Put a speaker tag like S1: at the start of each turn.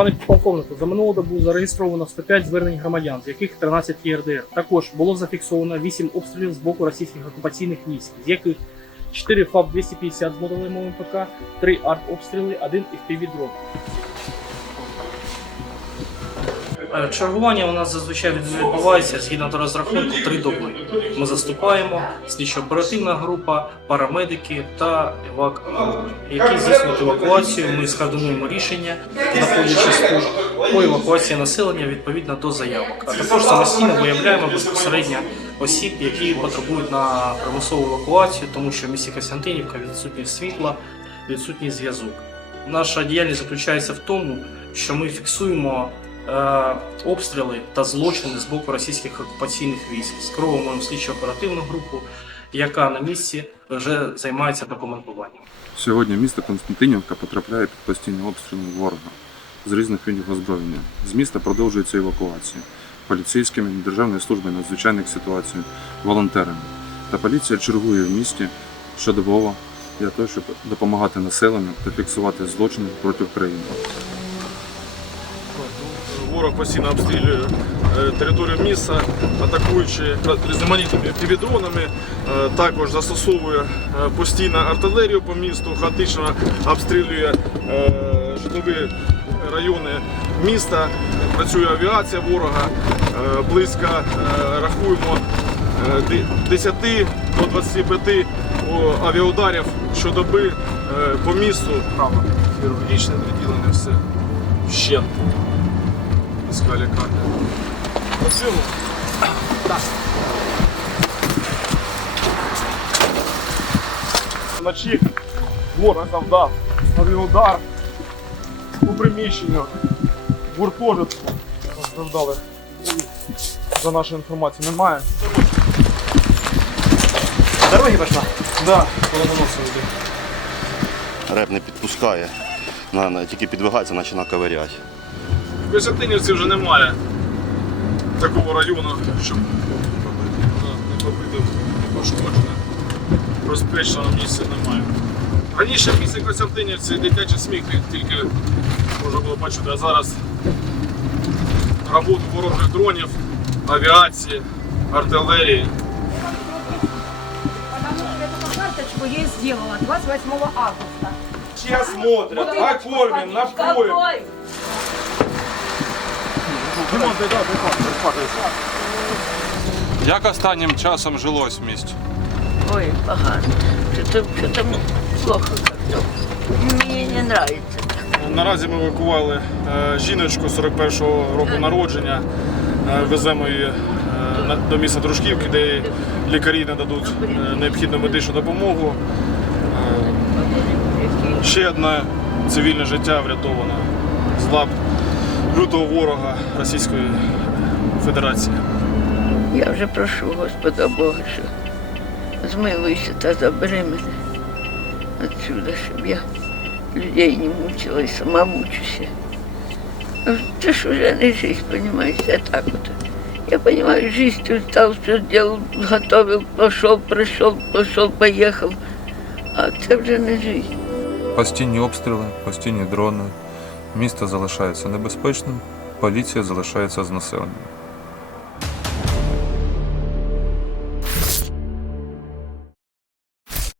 S1: Пане полковнику, за минулу добу зареєстровано 105 звернень громадян, з яких 13 ЄРДР. Також було зафіксовано 8 обстрілів з боку російських окупаційних військ, з яких 4 ФАБ-250 з модулем МПК, 3 артобстріли, 1 і дрон Чергування у нас зазвичай відбувається згідно до розрахунку три доби. Ми заступаємо, слідчо-оперативна група, парамедики та евак, які здійснюють евакуацію. Ми скоординуємо рішення, знаходячись тут по евакуації населення відповідно до заявок. А також самостійно виявляємо безпосередньо осіб, які потребують на примусову евакуацію, тому що в місті Костянтинівка відсутність світла, відсутній зв'язок. Наша діяльність заключається в тому, що ми фіксуємо е, обстріли та злочини з боку російських окупаційних військ. Скеровуємо слідчо оперативну групу, яка на місці вже займається документуванням.
S2: Сьогодні місто Константинівка потрапляє під постійні обстріли ворога з різних видів озброєння. З міста продовжується евакуація поліцейськими, Державною службою надзвичайних ситуацій, волонтерами. Та поліція чергує в місті щодобово для того, щоб допомагати населенню та фіксувати злочини проти країни.
S3: Ворог постійно обстрілює е, територію міста, атакуючи різноманітними півдронами. Також застосовує е, постійно артилерію по місту, хаотично обстрілює е, житлові райони міста. Працює авіація ворога. Е, Близько е, рахуємо е, 10 до 25 авіаударів щодоби е, по місту. Хірургічне відділення все вщент. Искали камеру. Спасибо. Вночі ворог завдав авіаудар по приміщенню гуртожитку. Постраждалих за нашою інформацією немає.
S4: Дороги пошла.
S3: Да, полононосили йде.
S5: Реп не підпускає, тільки підвигається, починає ковиряти.
S3: В Костянтинівці вже немає такого району, щоб вона не побита, не пошкоджена. Безпечного місця немає. Раніше в місті Костянтинівці дитячий сміх тільки можна було почути, а зараз роботу ворожих дронів, авіації, артилерії.
S6: Карточку я сделала 28 августа.
S3: Сейчас смотрят, накормим, напоим.
S7: Як останнім часом жилось в місті?
S8: Ой, погано. Что-то, плохо как-то. Мне не нравится.
S3: Наразі ми евакували е, жіночку 41-го року народження. Е, Веземо її е, на- до міста Дружківки, де їй лікарі нададуть е, необхідну медичну допомогу. Е, Ще одне цивільне життя врятовано з лап лютого ворога Російської Федерації.
S8: Я вже прошу Господа Бога, що змилуйся та забери мене отсюда, щоб я людей не мучила і сама мучуся. Ну, Це ж уже не жизнь, понимаешь, а так вот. Я понимаю, жизнь ты встал, все сделал, готовил, пошел, пришел, пошел, поехал. А це вже не жизнь.
S7: Постійні обстріли, постійні дрони. Місто залишається небезпечним, поліція залишається з населенням.